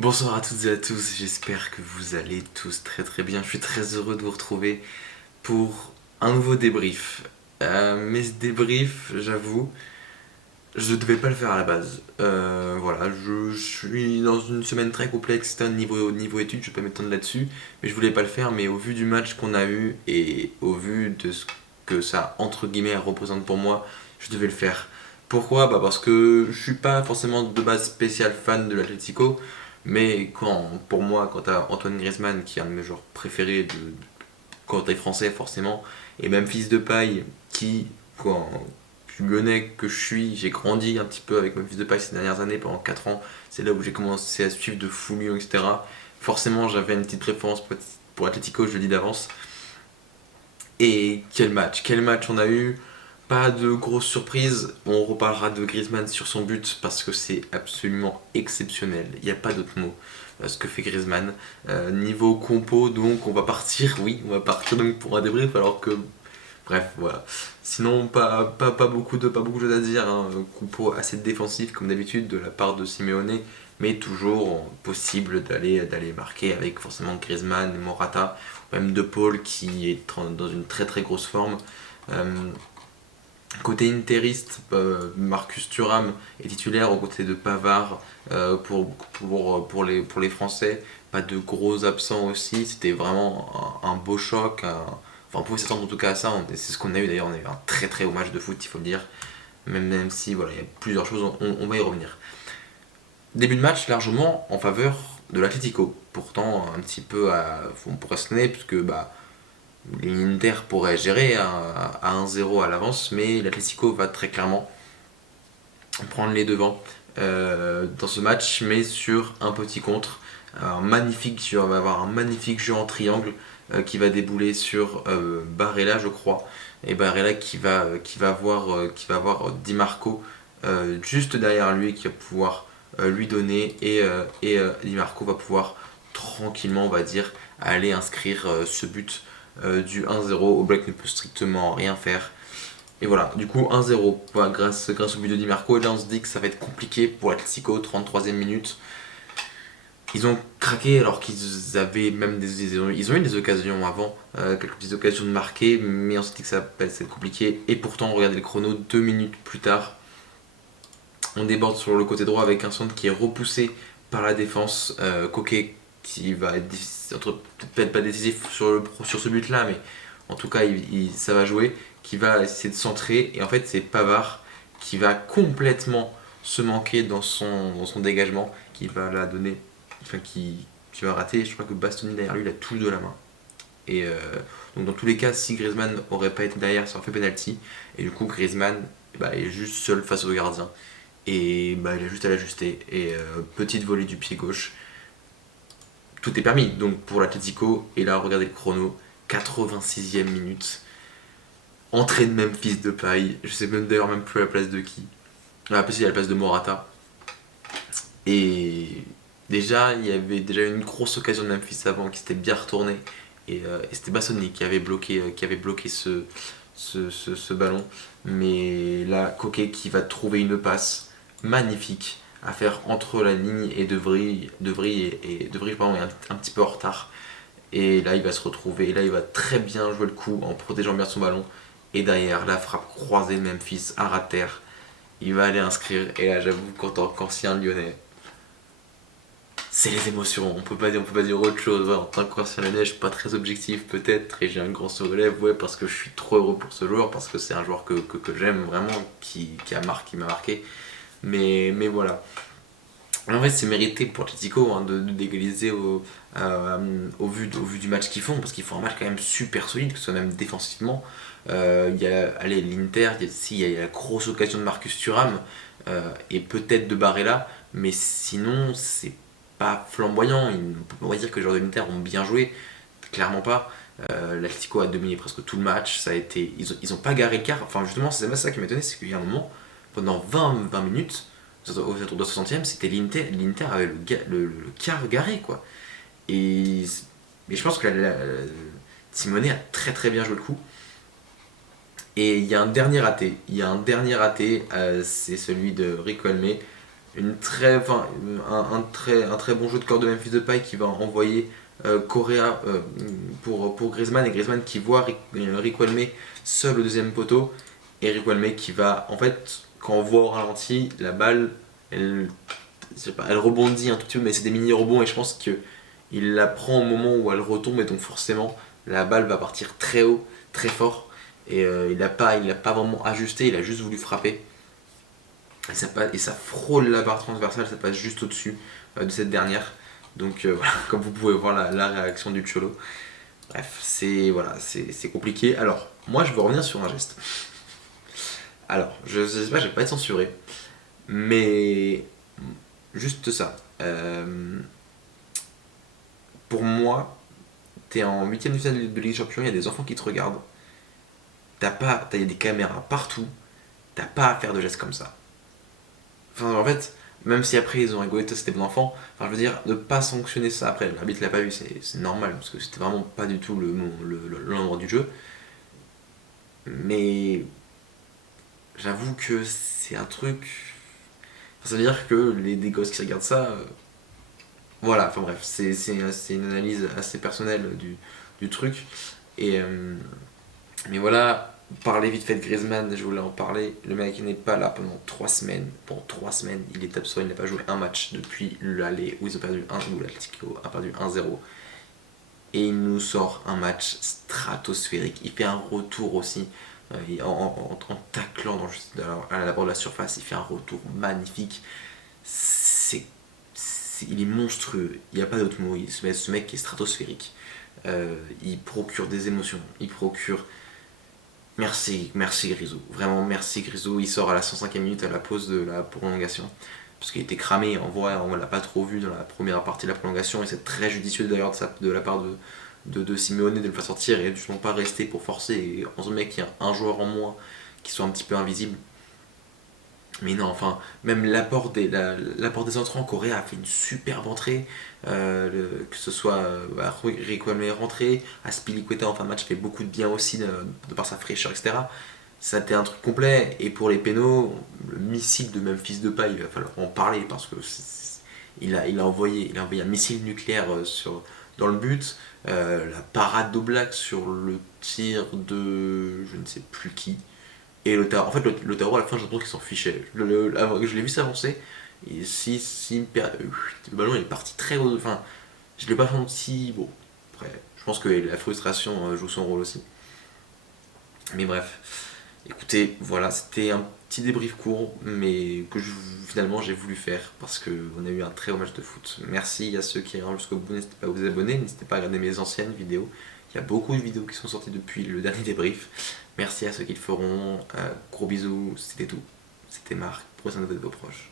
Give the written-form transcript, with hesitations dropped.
Bonsoir à toutes et à tous, j'espère que vous allez tous très très bien. Je suis très heureux de vous retrouver pour un nouveau débrief. Mais ce débrief, j'avoue, je devais pas le faire à la base. Voilà, je suis dans une semaine très complexe niveau études, je vais pas m'étendre là-dessus, mais je voulais pas le faire. Mais au vu du match qu'on a eu et au vu de ce que ça, entre guillemets, représente pour moi, je devais le faire. Pourquoi? Bah parce que je suis pas forcément de base spécial fan de l'Atlético, mais pour moi, quand t'as Antoine Griezmann, qui est un de mes joueurs préférés quand t'es français forcément, et même fils de paille, qui, quand je suis lyonnais que je suis, j'ai grandi un petit peu avec mon fils de paille ces dernières années, pendant 4 ans, c'est là où j'ai commencé à suivre de fou Lyon, etc. Forcément, j'avais une petite préférence pour Atlético, je le dis d'avance. Et quel match on a eu. Pas de grosse surprise, on reparlera de Griezmann sur son but parce que c'est absolument exceptionnel, il n'y a pas d'autre mot. Ce que fait Griezmann. Niveau compo, donc on va partir, oui, on va partir donc pour un débrief alors que bref, voilà. Sinon, pas beaucoup de choses à dire. Hein. Compo assez défensif, comme d'habitude, de la part de Simeone, mais toujours possible d'aller marquer avec forcément Griezmann, Morata, même De Paul qui est dans une très très grosse forme. Euh, Côté interiste, Marcus Thuram est titulaire aux côtés de Pavard pour les Français. Pas de gros absents aussi, c'était vraiment un beau choc. Enfin, on pouvait s'attendre en tout cas à ça, c'est ce qu'on a eu d'ailleurs. On a eu un très très haut match de foot, il faut le dire. Même si voilà, il y a plusieurs choses, on va y revenir. Début de match largement en faveur de l'Atlético. Pourtant, un petit peu on pourrait se donner, puisque l'Inter pourrait gérer à 1-0 à l'avance, mais l'Atlético va très clairement prendre les devants dans ce match, mais sur un petit contre. On va avoir un magnifique jeu en triangle qui va débouler sur Barella, je crois. Et Barella qui va voir Di Marco juste derrière lui, qui va pouvoir lui donner. Et Di Marco va pouvoir tranquillement, on va dire, aller inscrire ce but du 1-0. Oblak ne peut strictement rien faire. Et voilà, du coup 1-0 voilà, grâce au but de Di Marco. Et là on se dit que ça va être compliqué pour l'Atlético, 33e minute. Ils ont craqué alors qu'ils avaient même ils ont eu des occasions avant, quelques petites occasions de marquer, mais on s'est dit que ça va être compliqué. Et pourtant, regardez le chrono, 2 minutes plus tard, on déborde sur le côté droit avec un centre qui est repoussé par la défense. Coquet qui va être peut-être pas décisif sur ce but-là, mais en tout cas, ça va jouer, qui va essayer de centrer. Et en fait, c'est Pavard qui va complètement se manquer dans son dégagement, qui va la donner, enfin, qui va rater. Je crois que Bastoni derrière lui, il a tout de la main. Et donc, dans tous les cas, si Griezmann aurait pas été derrière, ça aurait fait penalty. Et du coup, Griezmann est juste seul face au gardien. Et il a juste à l'ajuster. Et petite volée du pied gauche. Tout est permis donc pour l'Atlético. Et là, regardez le chrono. 86e minute. Entrée de Memphis de paille. Je sais même d'ailleurs même plus à la place de qui. Ah, plus il y a la place de Morata. Et déjà, il y avait déjà une grosse occasion de Memphis avant qui s'était bien retournée. Et c'était Bassoni qui avait bloqué ce ballon. Mais là, Coquet qui va trouver une passe magnifique à faire entre la ligne et De Vrij pardon, est un petit peu en retard. Et là, il va se retrouver. Et là, il va très bien jouer le coup en protégeant bien son ballon. Et derrière, la frappe croisée de Memphis à ras de terre. Il va aller inscrire. Et là, j'avoue qu'en tant qu'ancien lyonnais, c'est les émotions. On peut pas dire autre chose. Ouais, en tant qu'ancien lyonnais, je suis pas très objectif peut-être. Et j'ai un grand sourire, ouais, parce que je suis trop heureux pour ce joueur. Parce que c'est un joueur que j'aime vraiment. Qui m'a marqué. Mais voilà. En vrai, c'est mérité pour Atletico d'égaliser au vu du match qu'ils font, parce qu'ils font un match quand même super solide, que ce soit même défensivement. Il y a allez, l'Inter, il y a la grosse occasion de Marcus Thuram et peut-être de Barella, mais sinon, c'est pas flamboyant. On va dire que les joueurs de l'Inter ont bien joué, clairement pas. L'Atlético a dominé presque tout le match. Ils ont pas garé le quart. Enfin, justement, c'est ça qui m'a étonné, c'est qu'il y a un moment, pendant 20 minutes, au tour de 60e, c'était l'Inter avait le quart garé, quoi. Mais je pense que Simone a très très bien joué le coup. Et il y a un dernier raté. C'est celui de Rico Alme. un très bon jeu de corps de Memphis Depay qui va envoyer Correa pour Griezmann, et Griezmann qui voit Rick Walme seul au deuxième poteau, et Rick Walme qui va, en fait, quand on voit au ralenti, la balle, elle, je sais pas, elle rebondit un tout petit peu, mais c'est des mini rebonds, et je pense qu'il la prend au moment où elle retombe, et donc forcément la balle va partir très haut, très fort, et il l'a pas vraiment ajusté, il a juste voulu frapper. Et ça frôle la barre transversale, ça passe juste au-dessus de cette dernière. Donc voilà, comme vous pouvez voir la réaction du Cholo. Bref, c'est compliqué. Alors, moi je veux revenir sur un geste. Alors, je sais pas, je vais pas être censuré, mais juste ça. Pour moi, t'es en 8ème de finale de Ligue des Champions, il y a des enfants qui te regardent. Y a des caméras partout. T'as pas à faire de gestes comme ça. Enfin, en fait, même si après ils ont rigolé, toi c'était bon enfant, enfin, je veux dire, ne pas sanctionner ça après, l'arbitre l'a pas vu, c'est normal, parce que c'était vraiment pas du tout l'endroit du jeu. Mais j'avoue que c'est un truc. Enfin, ça veut dire que des gosses qui regardent ça, voilà, enfin bref, c'est une analyse assez personnelle du truc. Et, mais voilà, parler vite fait de Griezmann, je voulais en parler. Le mec n'est pas là pendant 3 semaines. Pendant 3 semaines, il est absent, il n'a pas joué un match depuis l'aller où ils ont perdu 1, où l'Atlético a perdu 1-0. Et il nous sort un match stratosphérique. Il fait un retour aussi, en taclant à la bord de la surface. Il fait un retour magnifique. Il est monstrueux. Il n'y a pas d'autre mot. Ce mec est stratosphérique. Il procure des émotions. Il procure. Merci Grisou. Vraiment merci Grisou. Il sort à la 105e minute à la pause de la prolongation. Parce qu'il était cramé. En vrai, on l'a pas trop vu dans la première partie de la prolongation. Et c'est très judicieux d'ailleurs de la part de Simeone de le faire sortir et justement pas rester pour forcer. Et on se met qu'il y a un joueur en moins qui soit un petit peu invisible. Mais non, enfin, même l'apport des entrants, Correa a fait une superbe entrée. Que ce soit Riquelme est rentré, Aspilicueta en fin de match fait beaucoup de bien aussi de par sa fraîcheur, etc. Ça a été un truc complet. Et pour les pénaux, le missile de Memphis Depay, il va falloir en parler parce que il a envoyé un missile nucléaire dans le but. La parade d'Oblak sur le tir de je ne sais plus qui. Et en fait, le tarot à la fin, j'ai l'impression qu'il s'en fichait. Je l'ai vu s'avancer. Et le ballon est parti très haut. Enfin, je l'ai pas senti. Bon, après, je pense que la frustration joue son rôle aussi. Mais bref, écoutez, voilà, c'était un petit débrief court, mais finalement j'ai voulu faire parce qu'on a eu un très beau match de foot. Merci à ceux qui iront jusqu'au bout, n'hésitez pas à vous abonner, n'hésitez pas à regarder mes anciennes vidéos. Il y a beaucoup de vidéos qui sont sorties depuis le dernier débrief. Merci à ceux qui le feront. Gros bisous, c'était tout. C'était Marc, prenez soin de vos proches.